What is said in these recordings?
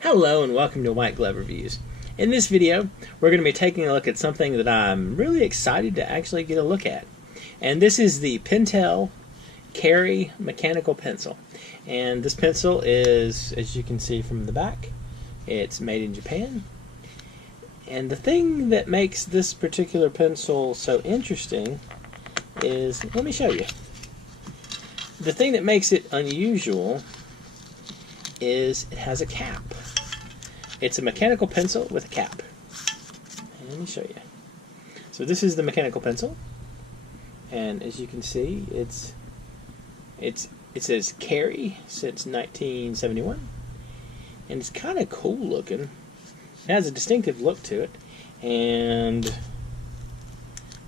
Hello and welcome to White Glove Reviews. In this video, we're going to be taking a look at something that I'm really excited to actually get a look at. And this is the Pentel Kerry mechanical pencil. And this pencil is, as you can see from the back, it's made in Japan. And the thing that makes this particular pencil so interesting is, let me show you. The thing that makes it unusual is it has a cap. It's a mechanical pencil with a cap. And let me show you. So this is the mechanical pencil, and as you can see, it says Kerry since 1971, and it's kind of cool looking. It has a distinctive look to it, and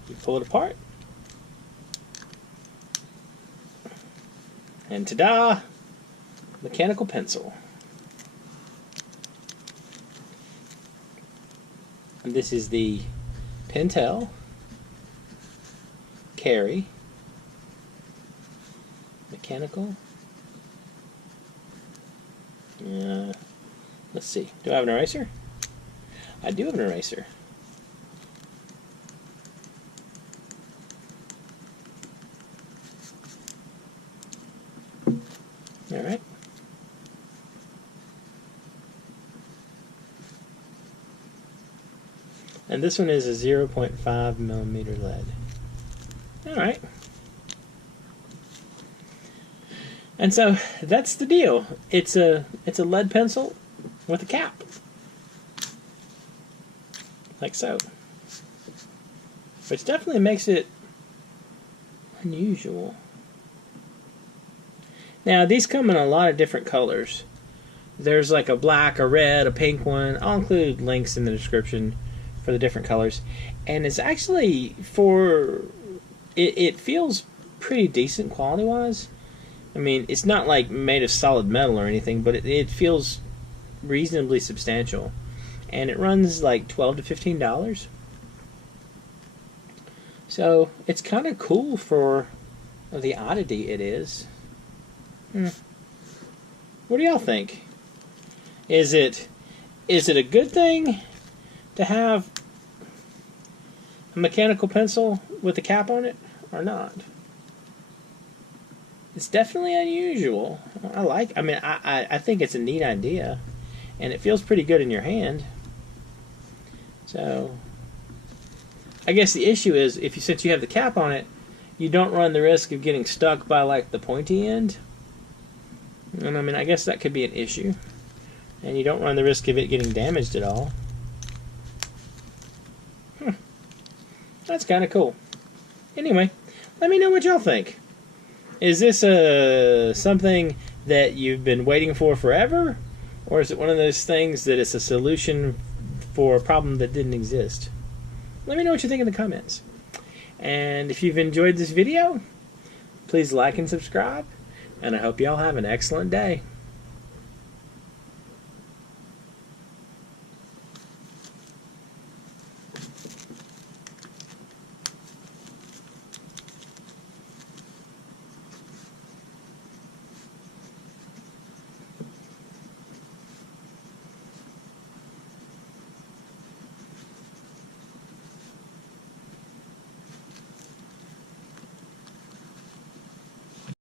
you pull it apart, and ta-da! Mechanical pencil. And this is the Pentel Kerry mechanical. Let's see. Do I have an eraser? I do have an eraser. All right. And this one is a 0.5 millimeter lead. Alright. And so that's the deal. It's a lead pencil with a cap. Like so. Which definitely makes it unusual. Now these come in a lot of different colors. There's like a black, a red, a pink one. I'll include links in the description for the different colors, and it's actually it feels pretty decent quality wise. I mean, it's not like made of solid metal or anything, but it feels reasonably substantial, and it runs like $12 to $15. So it's kind of cool for the oddity it is. What do y'all think? Is it a good thing to have a mechanical pencil with a cap on it, or not? It's definitely unusual. I think it's a neat idea, and it feels pretty good in your hand. So I guess the issue is, since you have the cap on it, you don't run the risk of getting stuck by like the pointy end. And I mean, I guess that could be an issue, and you don't run the risk of it getting damaged at all. That's kind of cool. Anyway, let me know what y'all think. Is this something that you've been waiting for forever? Or is it one of those things that it's a solution for a problem that didn't exist? Let me know what you think in the comments. And if you've enjoyed this video, please like and subscribe. And I hope y'all have an excellent day.